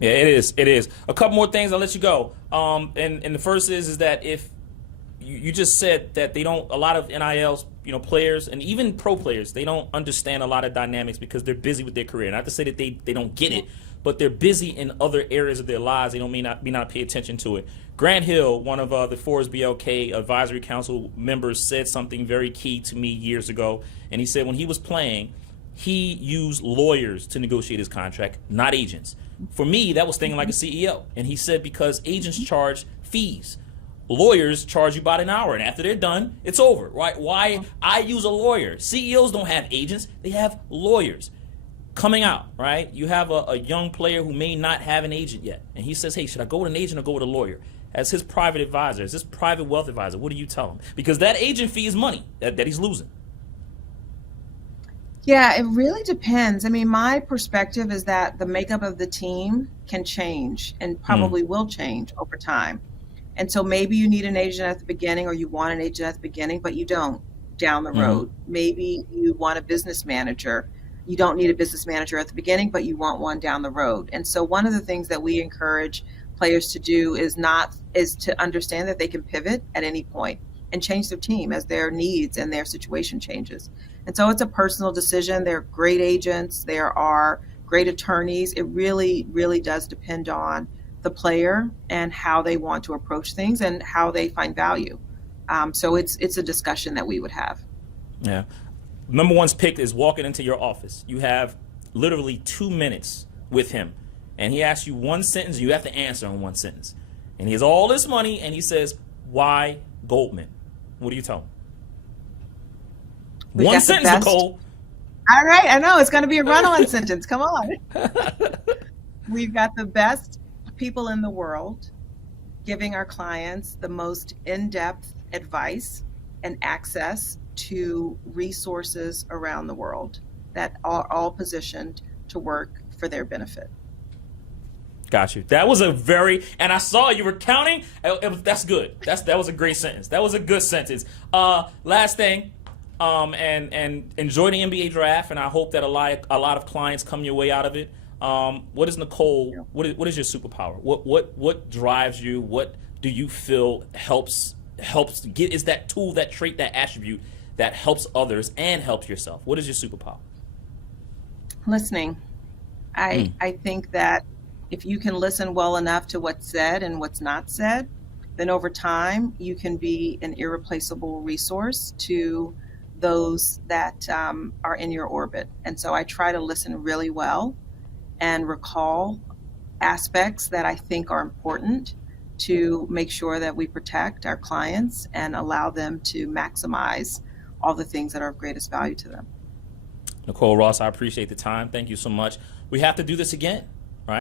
Yeah, it is. It is. A couple more things. I'll let you go. And the first is that if you just said that they don't, a lot of NILs, players and even pro players, they don't understand a lot of dynamics because they're busy with their career. Not to say that they don't get it, but they're busy in other areas of their lives. They don't may not pay attention to it. Grant Hill, one of the Forbes BLK Advisory Council members, said something very key to me years ago, and he said when he was playing, he used lawyers to negotiate his contract, not agents. For me, that was thinking like a CEO. And he said because agents charge fees. Lawyers charge you about an hour, and after they're done, it's over, right? Why I use a lawyer. CEOs don't have agents, they have lawyers. Coming out, right? You have a young player who may not have an agent yet, and he says, hey, should I go with an agent or go with a lawyer? As his private advisor, as his private wealth advisor, what do you tell him? Because that agent fee is money that he's losing. Yeah, it really depends. I mean, my perspective is that the makeup of the team can change and Mm, probably will change over time. And so maybe you need an agent at the beginning or you want an agent at the beginning, but you don't down the mm-hmm. road. Maybe you want a business manager. You don't need a business manager at the beginning, but you want one down the road. And so one of the things that we encourage players to do is to understand that they can pivot at any point and change their team as their needs and their situation changes. And so it's a personal decision. There are great agents, there are great attorneys. It really, really does depend on the player and how they want to approach things and how they find value. So it's a discussion that we would have. Yeah. Number one's pick is walking into your office. You have literally 2 minutes with him, and he asks you one sentence. You have to answer in one sentence. And he has all this money, and he says, "Why Goldman?" What do you tell him? We've One got the sentence, best. Nicole. All right, I know it's going to be a run-on sentence. Come on. We've got the best people in the world giving our clients the most in-depth advice and access to resources around the world that are all positioned to work for their benefit. Got you. That was and I saw you were counting. That's good. That was a great sentence. That was a good sentence. Last thing, and enjoy the NBA draft, and I hope that a lot of clients come your way out of it. What is Nicole? What is your superpower? What drives you? What do you feel helps get is that tool, that trait, that attribute that helps others and helps yourself? What is your superpower? Listening. Mm, I think that if you can listen well enough to what's said and what's not said, then over time you can be an irreplaceable resource to those that are in your orbit. And so I try to listen really well and recall aspects that I think are important to make sure that we protect our clients and allow them to maximize all the things that are of greatest value to them. Nicole Ross, I appreciate the time. Thank you so much. We have to do this again.